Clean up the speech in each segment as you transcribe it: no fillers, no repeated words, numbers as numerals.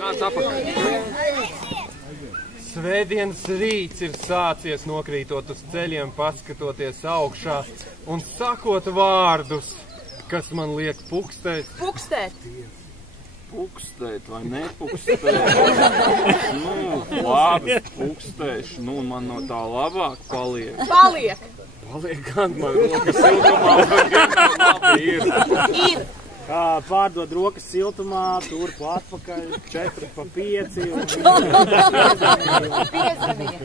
Nāc apakaļ. Svētdienas rīts ir sācies nokrītot uz ceļiem, paskatoties augšā un sakot vārdus, kas man liek pukstēt. Pukstēt? Pukstēt vai nepukstēt? Nu, labi, pukstēšu. Nu, man no tā labāk paliek. Paliek? Paliek gan man rokas siltumā, labi ir. Ir. Kā pārdod rokas siltumā, turpu atpakaļ, 4 pa 5.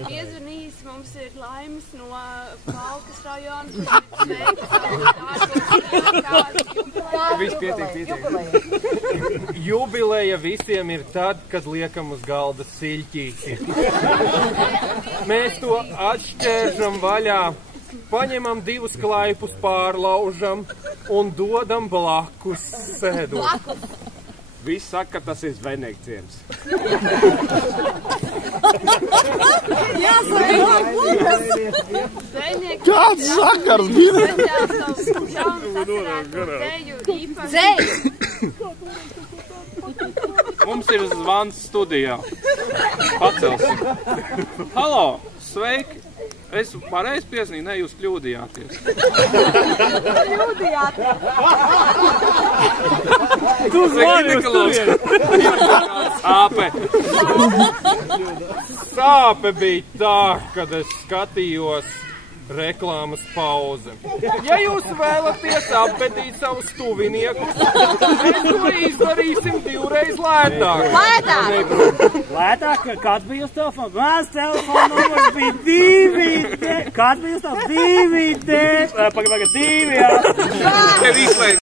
Piezvanījis mums ir Laimis no Valkas rajona. Viss pietiek. Jubileja visiem ir tad, kad liekam uz galda siļķīti. Mēs to atšķēržam vaļā, paņemam 2 klaipus, pārlaužam un dodam blakus sēdot. Viss saka, ka tas ir zvejnieku ciems. Kāds sakars bija? Mums ir zvans studijā. Pacelsim. Halo, sveiki! Es pareizi piesnīju, ne, jūs kļūdījāties. Kļūdījāties? Tu zvani uz turieni! Sāpe. Sāpe bija tā, kad es skatījos reklāmas pauze. Ja jūs vēlaties apbedīt savus tuviniekus, mēs to izdarīsim 2 reizes lētāk. Lētāk? Lētāk, kāds bija uz telefonu? Mans telefona numurs bija 2. Kāds bija uz telefonu? 2. Pagaid, 2, jā. Tev izslēdz.